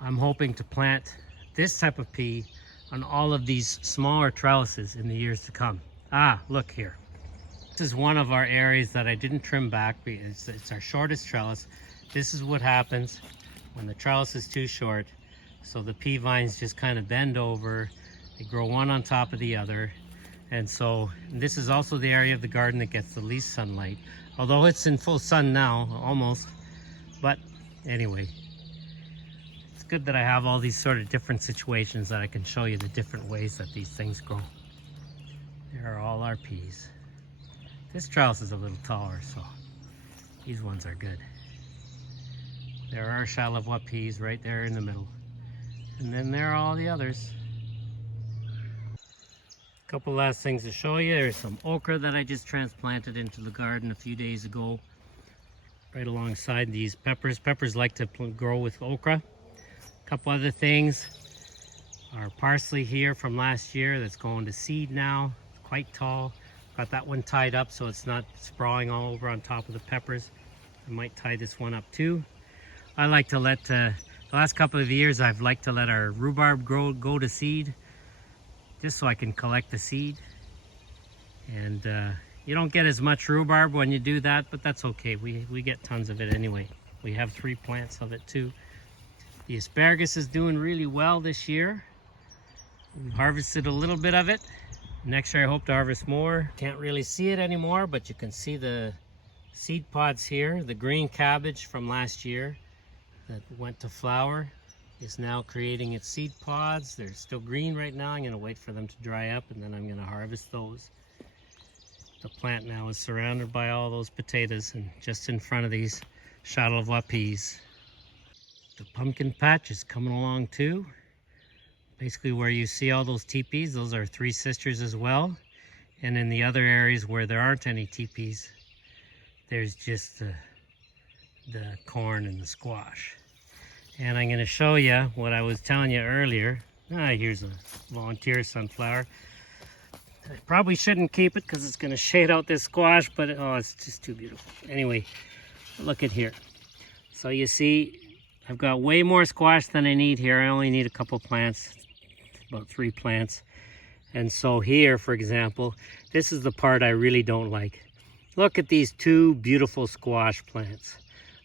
I'm hoping to plant this type of pea on all of these smaller trellises in the years to come. Ah, look here. This is one of our areas that I didn't trim back. It's our shortest trellis. This is what happens when the trellis is too short. So the pea vines just kind of bend over. They grow one on top of the other. And so this is also the area of the garden that gets the least sunlight. Although it's in full sun now, almost. But anyway, it's good that I have all these sort of different situations that I can show you the different ways that these things grow. There are all our peas. This trellis is a little taller, so these ones are good. There are Charlevoix peas right there in the middle. And then there are all the others. A couple last things to show you. There's some okra that I just transplanted into the garden a few days ago, right alongside these peppers. Peppers like to grow with okra. A couple other things. Our parsley here from last year that's going to seed now. It's quite tall. Got that one tied up so it's not sprawling all over on top of the peppers. I might tie this one up too. I like to let, the last couple of years I've liked to let our rhubarb go to seed, just so I can collect the seed. And you don't get as much rhubarb when you do that, but that's okay. We get tons of it anyway. We have 3 plants of it too. The asparagus is doing really well this year. We've harvested a little bit of it. Next year I hope to harvest more. Can't really see it anymore, but you can see the seed pods here. The green cabbage from last year that went to flower is now creating its seed pods. They're still green right now. I'm going to wait for them to dry up, and then I'm going to harvest those. The plant now is surrounded by all those potatoes, and just in front of these Charlevoix peas. The pumpkin patch is coming along too. Basically where you see all those teepees, those are three sisters as well. And in the other areas where there aren't any teepees, there's just the corn and the squash. And I'm going to show you what I was telling you earlier. Here's a volunteer sunflower. I probably shouldn't keep it because it's going to shade out this squash, but it's just too beautiful. Anyway, look at here. So you see, I've got way more squash than I need here. I only need a couple plants, about 3 plants. And so here, for example, this is the part I really don't like. Look at these 2 beautiful squash plants.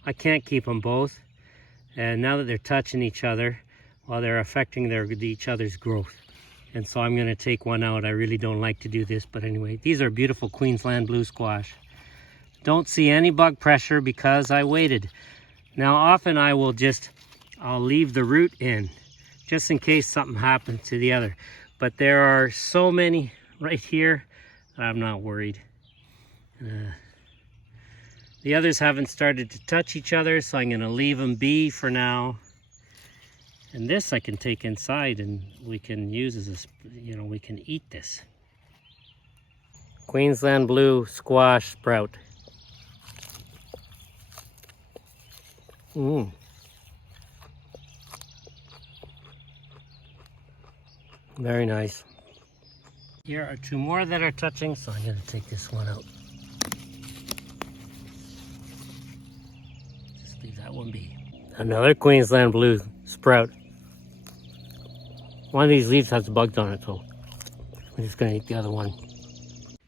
I can't keep them both. And now that they're touching each other, well, they're affecting each other's growth. And so I'm going to take one out. I really don't like to do this, but anyway, these are beautiful Queensland blue squash. Don't see any bug pressure because I waited. Now often I'll leave the root in just in case something happens to the other. But there are so many right here that I'm not worried. The others haven't started to touch each other, so I'm going to leave them be for now. And this I can take inside and we can use as a, we can eat this. Queensland blue squash sprout. Very nice. Here are 2 more that are touching, so I'm going to take this one out. Just leave that one be. Another Queensland blue sprout. One of these leaves has bugs on it, so I'm just going to eat the other one.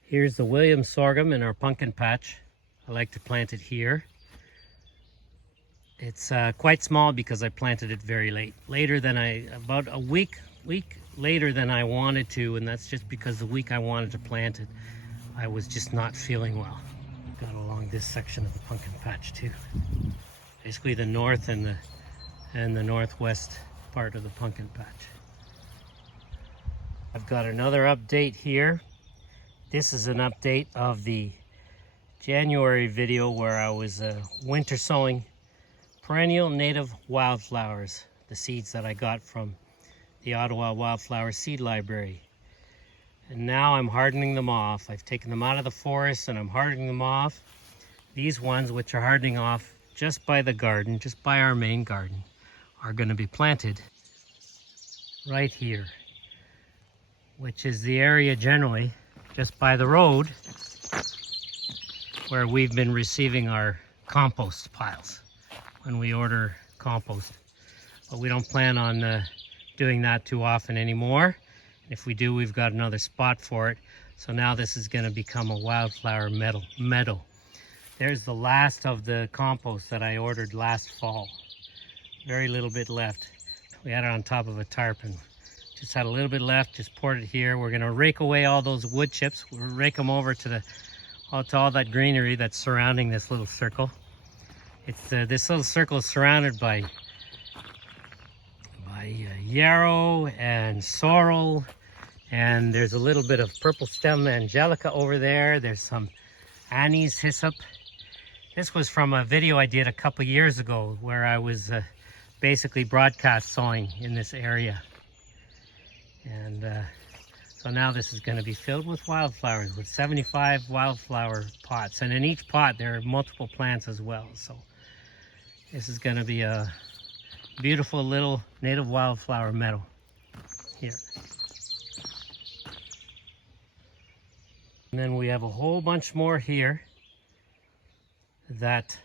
Here's the Williams sorghum in our pumpkin patch. I like to plant it here. It's quite small because I planted it very late. About a week later than I wanted to, and that's just because the week I wanted to plant it, I was just not feeling well. Got along this section of the pumpkin patch too. Basically the north and the northwest part of the pumpkin patch. I've got another update here. This is an update of the January video where I was winter sowing perennial native wildflowers, the seeds that I got from the Ottawa Wildflower Seed Library. And now I'm hardening them off. I've taken them out of the forest and I'm hardening them off. These ones, which are hardening off just by the garden, just by our main garden, are going to be planted right here, which is the area generally just by the road where we've been receiving our compost piles when we order compost. But we don't plan on doing that too often anymore. And if we do, we've got another spot for it. So now this is going to become a wildflower meadow. There's the last of the compost that I ordered last fall. Very little bit left. We had it on top of a tarp and just had a little bit left, just poured it here. We're going to rake away all those wood chips. We'll rake them over to all that greenery that's surrounding this little circle. This little circle is surrounded by yarrow and sorrel, and there's a little bit of purple stem angelica over there. There's some anise hyssop. This was from a video I did a couple years ago where I was basically broadcast sowing in this area. And so now this is going to be filled with wildflowers, with 75 wildflower pots. And in each pot there are multiple plants as well. So this is going to be a beautiful little native wildflower meadow here. And then we have a whole bunch more here that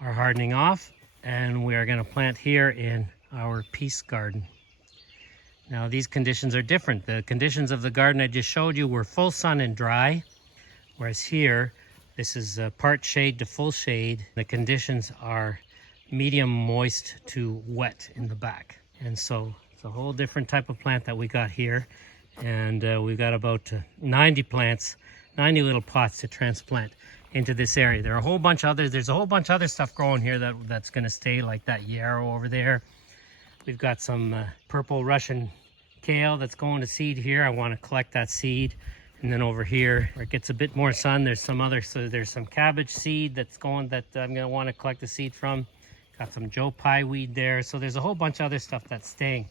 are hardening off, and we are going to plant here in our peace garden. Now these conditions are different. The conditions of the garden I just showed you were full sun and dry, whereas here this is part shade to full shade. The conditions are medium moist to wet in the back. And so it's a whole different type of plant that we got here. And we've got about 90 plants, 90 little pots to transplant into this area. There's a whole bunch of other stuff growing here that's going to stay, like that yarrow over there. We've got some purple Russian kale that's going to seed here. I want to collect that seed. And then over here where it gets a bit more sun, there's some cabbage seed that's going that I'm going to want to collect the seed from, Got some Joe Pye weed there. So there's a whole bunch of other stuff that's staying.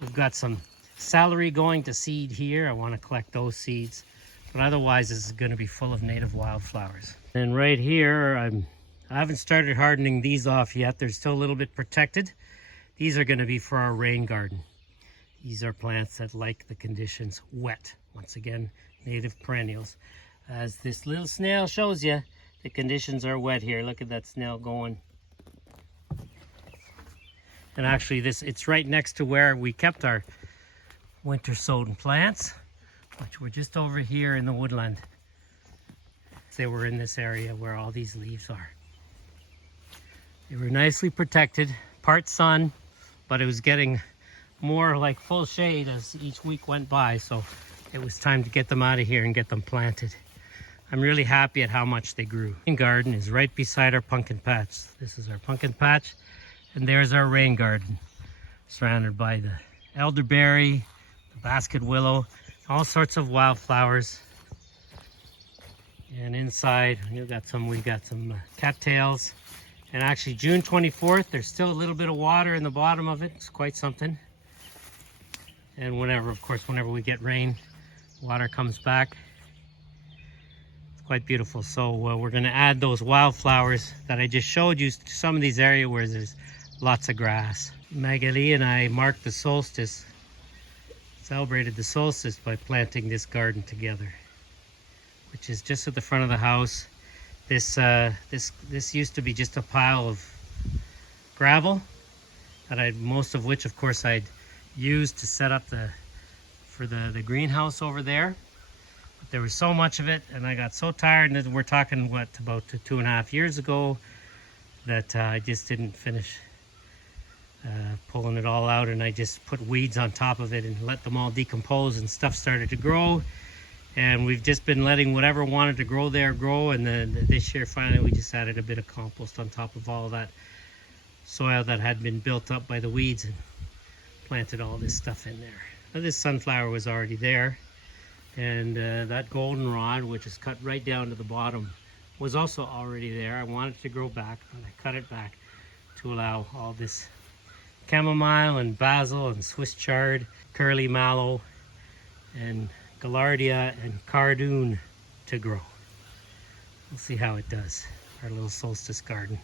We've got some celery going to seed here. I want to collect those seeds. But otherwise, this is going to be full of native wildflowers. And right here, I haven't started hardening these off yet. They're still a little bit protected. These are going to be for our rain garden. These are plants that like the conditions wet. Once again, native perennials. As this little snail shows you, the conditions are wet here. Look at that snail going. And actually, it's right next to where we kept our winter sown plants, which were just over here in the woodland. They were in this area where all these leaves are. They were nicely protected, part sun, but it was getting more like full shade as each week went by, so it was time to get them out of here and get them planted. I'm really happy at how much they grew. The rain garden is right beside our pumpkin patch. This is our pumpkin patch, and there's our rain garden, surrounded by the elderberry, the basket willow, all sorts of wildflowers. And inside, we've got some cattails. And actually, June 24th, there's still a little bit of water in the bottom of it. It's quite something. And whenever we get rain, water comes back. It's quite beautiful. So we're going to add those wildflowers that I just showed you to some of these areas where there's lots of grass. Magali and I marked the solstice, celebrated the solstice by planting this garden together, which is just at the front of the house. This used to be just a pile of gravel that most of which, of course, I'd used to set up for the greenhouse over there. But there was so much of it, and I got so tired. And we're talking about 2.5 years ago, that I just didn't finish pulling it all out, and I just put weeds on top of it and let them all decompose, and stuff started to grow. And we've just been letting whatever wanted to grow there grow. And then this year, finally, we just added a bit of compost on top of all that soil that had been built up by the weeds, and planted all this stuff in there. Now, this sunflower was already there. And that goldenrod, which is cut right down to the bottom, was also already there. I wanted to grow back, but I cut it back to allow all this chamomile and basil and Swiss chard, curly mallow, and gaillardia and cardoon to grow. We'll see how it does, our little solstice garden.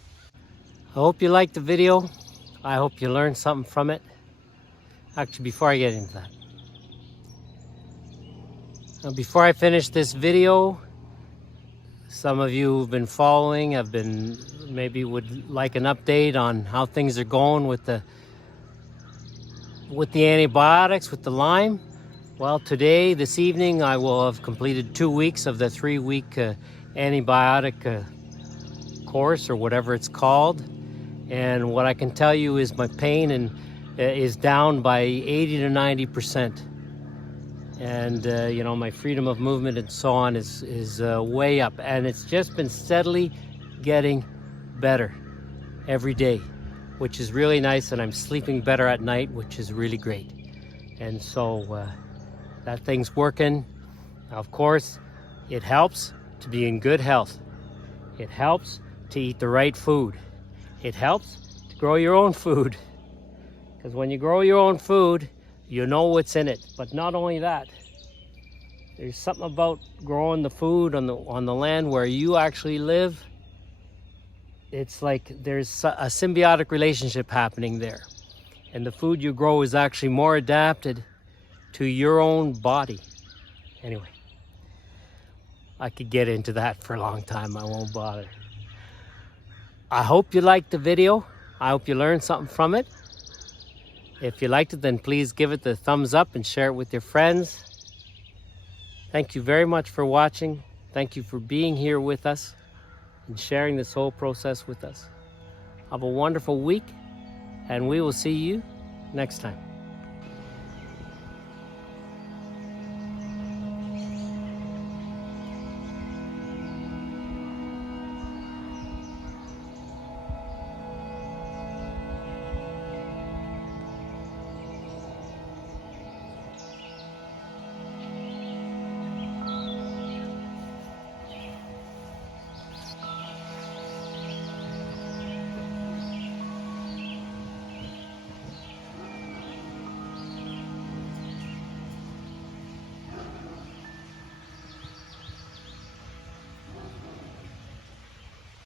I hope you liked the video. I hope you learned something from it. Actually, before I get into that, now, before I finish this video, some of you who've been following maybe would like an update on how things are going with the antibiotics, with the Lyme. Well, this evening, I will have completed 2 weeks of the 3-week antibiotic course, or whatever it's called. And what I can tell you is my pain is down by 80 to 90%. And my freedom of movement and so on is way up. And it's just been steadily getting better every day, which is really nice. And I'm sleeping better at night, which is really great. And so that thing's working. Now, of course, it helps to be in good health. It helps to eat the right food. It helps to grow your own food. Because when you grow your own food, you know what's in it. But not only that, there's something about growing the food on the land where you actually live. It's like there's a symbiotic relationship happening there. And the food you grow is actually more adapted to your own body. Anyway, I could get into that for a long time. I won't bother. I hope you liked the video. I hope you learned something from it. If you liked it, then please give it the thumbs up and share it with your friends. Thank you very much for watching. Thank you for being here with us and sharing this whole process with us. Have a wonderful week, and we will see you next time.